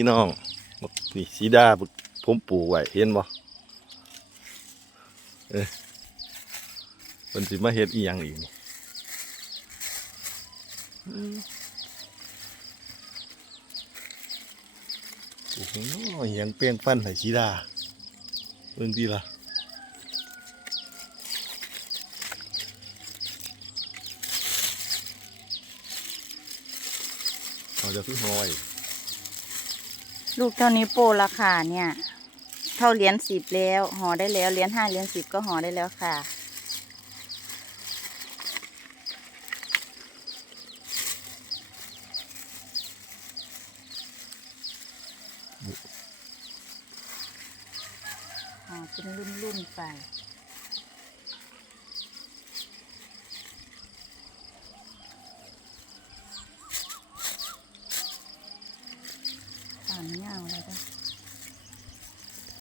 พี่น้องนี่สีดาผมปลูกไว้เห็นบ่มันสิมาเฮ็ดอีหยังอีกนี่โอ้โหยังเปลี่ยนปั้นให้สีดาเบิ่งดีล่ะเราจะพึ่งหอยลูกเท่านี้โปรราคาเนี่ยเท่าเหรียญ10แล้วห่อได้แล้วเหรียญ5เหรียญ10ก็ห่อได้แล้วค่ะห่อเป็นรุ่นๆไปตามเงาเลยจ้ะ